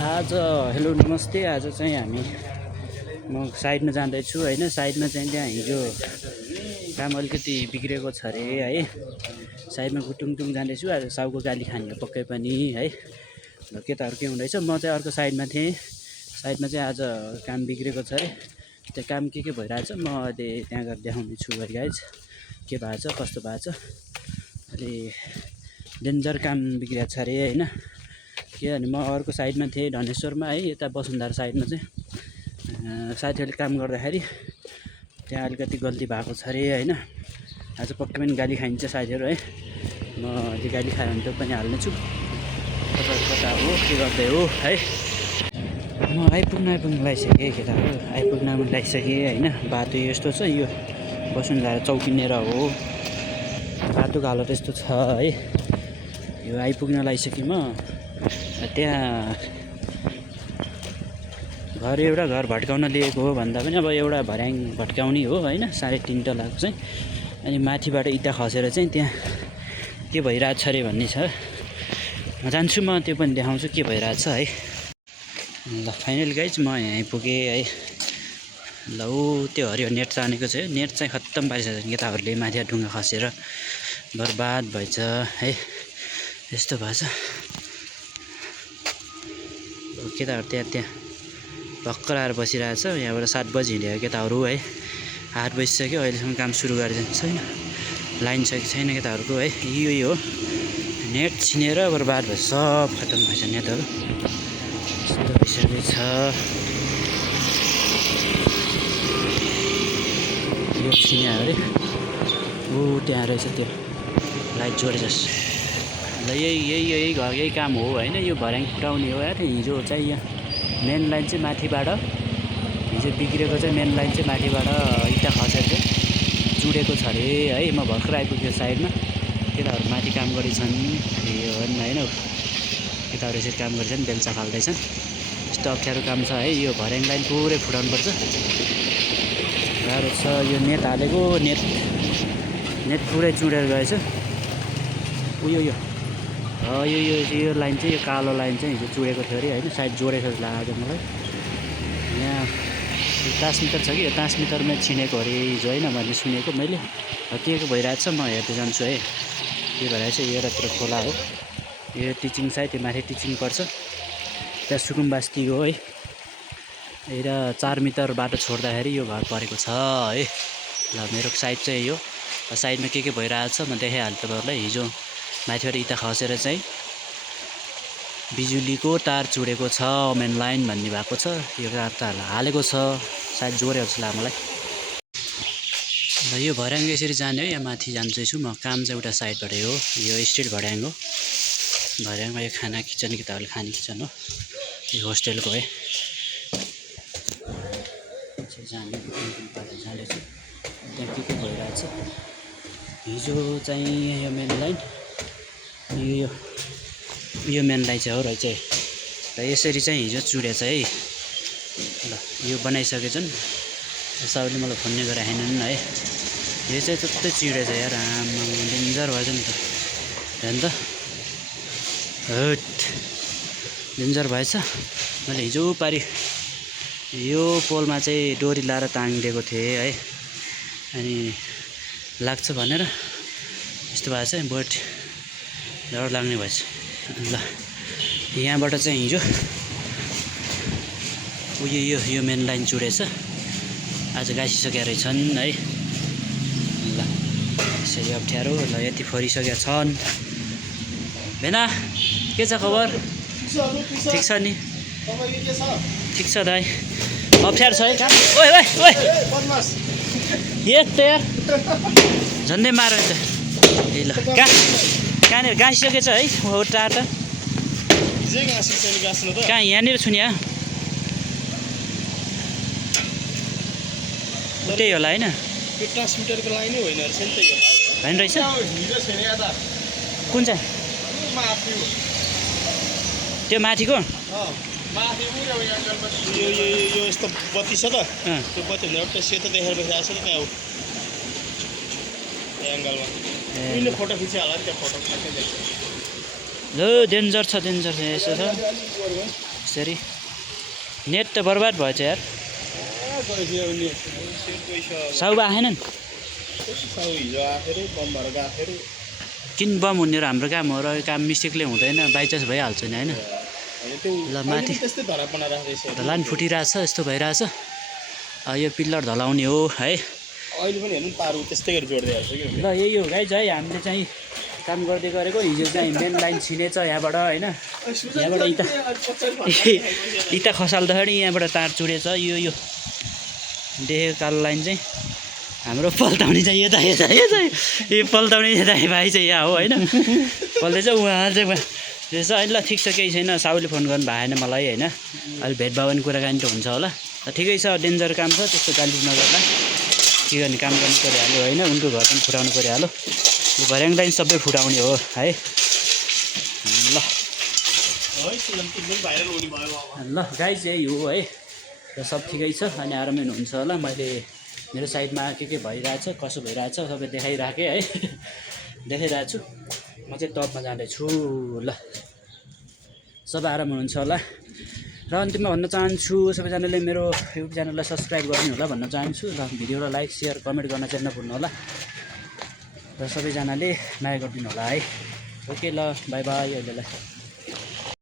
आज हेलो नमस्ते। आज चाहिँ हामी म साइडमा जाँदैछु होइन। साइडमा चाहिँ त्यहाँ हिजो काम अलिकति बिग्रेको छ अरे है। साइडमा गुटुङटुङ जाँदैछु। आज साउको गाली खाने पक्कै पनि है। ल केटाहरू के हुँदैछ, म चाहिँ अर्को साइडमा थिएँ। साइडमा चाहिँ आज काम बिग्रेको छ अरे। त्यो काम के भइरहेछ म अहिले त्यहाँ गएर देखाउने छु है गाइज। के भएको छ कस्तो भएको छ, अलि डेन्जर काम बिग्रिएको छ अरे होइन। किनभने म अर्को साइडमा थिएँ धनेश्वरमा है। यता वसुन्धरा साइडमा चाहिँ साथीहरूले काम गर्दाखेरि त्यहाँ अलिकति गल्ती भएको छ अरे होइन। आज पक्कै पनि गाली खाइन्छ साथीहरू है। म त्यो गाली खायो भने त्यो पनि हाल्नेछु। तपाईँहरू कता हो के गर्दै हो है। म आइपुग्नु लागिसकेँ केटाहरू, आइपुग्न लागिसकेँ होइन। बाटो यस्तो छ, यो वसुन्धरा चौकिनेर हो। बाटोको हालत यस्तो छ है। यो आइपुग्न लागिसकेँ म। त्यहाँ घर भट्काउन लिएको हो भन्दा पनि अब एउटा भर्याङ भट्काउने हो होइन। 3.5 तलाको चाहिँ। अनि माथिबाट इँटा खसेर चाहिँ त्यहाँ के भइरहेछ अरे भन्ने छ। जान्छु म, त्यो पनि देखाउँछु के भइरहेछ है। ल फाइनल गाइज म यहाँ आइपुगेँ है। ल त्यो हरियो नेट तानेको छ। नेट चाहिँ खत्तम पारिसकेको छ केटाहरूले। माथि ढुङ्गा खसेर बर्बाद भएछ है। यस्तो भएछ। केटाहरू त्यहाँ भर्खर आएर बसिरहेछ। यहाँबाट 7 बजी हिँडेको केटाहरू है। 8 बजिसक्यो, अहिलेसम्म काम सुरु गरेको छैन। लाइन छैन केटाहरूको है। यही हो, नेट छिनेर बर्बाद भएछ, सब खत्तम भएछ नेटहरू। यस्तो भइसकेको छ। यो छिन्यो अरे। त्यहाँ रहेछ त्यो लाइट जोडेछस्। ल यही घर यही काम हो होइन। यो भर्याङ फुटाउने हो यार। हिजो चाहिँ यहाँ मेन लाइन चाहिँ माथिबाट हिजो बिग्रेको चाहिँ मेन लाइन चाहिँ माथिबाट इँटा खसेर चाहिँ जुडेको छ अरे है। म भर्खर आइपुग्यो साइडमा। केटाहरू माथि काम गरेछन् यो होइन। केटाहरू यसरी काम गरेछन्, बेल्चा फाल्दैछन्। यस्तो अप्ठ्यारो काम छ है। यो भर्याङ लाइन पुरै फुटाउनुपर्छ। गाह्रो छ। यो नेट हालेको, नेट पुरै चुडेर गएछ। यो लाइन चाहिँ, यो कालो लाइन चाहिँ हिजो चुडेको थियो अरे होइन। सायद जोडेको जस्तो लाग्यो मलाई। यहाँ ट्रान्समिटर छ कि, यो ट्रान्समिटरमा छिनेको अरे हिजो होइन मैले सुनेको मैले। के भइरहेछ म हेर्दै जान्छु है। के भइरहेछ। यो यतातिर खोला हो। यो टिचिङ साइड, त्यो माथि टिचिङ पर्छ। त्यहाँ सुकुम्बास्ती हो है। र 4 मिटर बाटो छोड्दाखेरि यो घर परेको छ है। ल मेरो साइड चाहिँ यो साइडमा के भइरहेछ म देखाइहाल्छु तपाईँहरूलाई। हिजो माथिबाट इँटा खसेर चाहिँ बिजुलीको तार चुडेको छ, मेन लाइन भन्ने भएको छ। यो तार हालेको छ, सायद जोड्यो जस्तो लाग्यो मलाई। ल यो भर्याङ यसरी जाने हो। यहाँ माथि जान्दैछु म। काम चाहिँ एउटा साइडबाट हो। यो स्ट्रिट भर्याङ हो। भर्याङमा यो खाना किचन, केटाहरूले खाने किचन हो। यो होस्टेलको है। जाँदैछु त्यहाँ के भइरहेछ। हिजो चाहिँ यो मेन लाइन, यो मेन लाइन चाहिँ हो रहेछ है। र यसरी चाहिँ हिजो चुडेछ है। ल यो बनाइसकेछन्। सबैले मलाई फोन गरेर आएनन् है। यो चाहिँ त्यस्तै चिडेछ यार। आमा डेन्जर भएछ नि त। हेर्नु त, डेन्जर भएछ। मैले हिजो पारि यो पोलमा चाहिँ डोरी लाएर टाङ्गिदिएको थिएँ है। अनि लाग्छ भनेर यस्तो भएछ। बट डर लाग्ने भएछ। ल यहाँबाट चाहिँ हिजो यो मेन लाइन चुडेछ। आज गाँसिसकेका रहेछन् है। ल यसरी अप्ठ्यारो। ल यति फरिसकेका छन्। भेना के छ खबर? ठिक छ नि? ठिक छ दाइ। अप्ठ्यारो छ है काम। ओइ यार झन्डै मार त। ए ल कहाँनिर गाँसिसकेछ है टार त? कहाँ यहाँनिर छु नि। त्यही होला होइन। त्यो ट्रान्समिटरको लाइनै होइन रहेछ नि त यो। होइन रहेछ। कुन चाहिँ? त्यो माथिको? यो यस्तो बत्ती छ त। त्यो बत्ती भन्दा एउटा सेतो देखेर बसिरहेको छ नि त्यहाँ एङ्गलमा। उहिले फोटो खिच्यो होला नि त्यो फोटो। ल डेन्जर छ यसो छ। यसरी नेट त बर्बाद भएछ यार साउबा आएनन् किन बम हुने र हाम्रो काम हो र यो काम मिस्टेकले हुँदैन बाइचान्स भइहाल्छ नि होइन ल माथि ढलान फुटिरहेछ यस्तो भइरहेछ यो पिल्लर ढलाउने हो है अहिले पनि हेर्नु तारु त्यस्तै गरी जोड्दै आउँछ कि ल यही हो गाइज है हामीले चाहिँ काम गर्दै गरेको हिजो चाहिँ मेन लाइन छिनेछ यहाँबाट होइन यहाँबाट इता खसाल्दाखेरि यहाँबाट तार चुडेछ यो देखेको कालो लाइन चाहिँ हाम्रो पल्टाउने चाहिँ यता यता यता यो पल्टाउने यता भाइ चाहिँ यहाँ हो होइन पल्टै चाहिँ उहाँ चाहिँ रहेछ होइन ल ठिक छ केही छैन साउले फोन गर्नु भएन मलाई होइन अहिले भेटभाव पनि कुराकानी त हुन्छ होला ठिकै छ डेन्जर काम छ त्यस्तो गाली नगर्ला के गर्ने काम गर्नु परिहाल्यो होइन उनको घर पनि फुटाउनु परिहाल्यो यो भर्याङ लाइन सबै फुटाउने हो है ल गाइज यही हो है र सब ठिकै छ अनि आरामै हुनुहुन्छ होला मैले मेरो साइडमा के भइरहेछ कसो भइरहेछ सबै देखाइराखेँ है देखाइरहेको छु म चाहिँ टपमा जाँदैछु ल सबै आराम हुनुहुन्छ होला र अन्तिममा भन्न चाहन्छु सबैजनाले मेरो युट्युब च्यानललाई सब्सक्राइब गर्नु होला भन्न चाहन्छु र भिडियोलाई लाइक सेयर कमेन्ट गर्न चाहिँ नभुल्नु होला र सबैजनाले माया गरिदिनु होला है ओके ल बाई बाई अहिलेलाई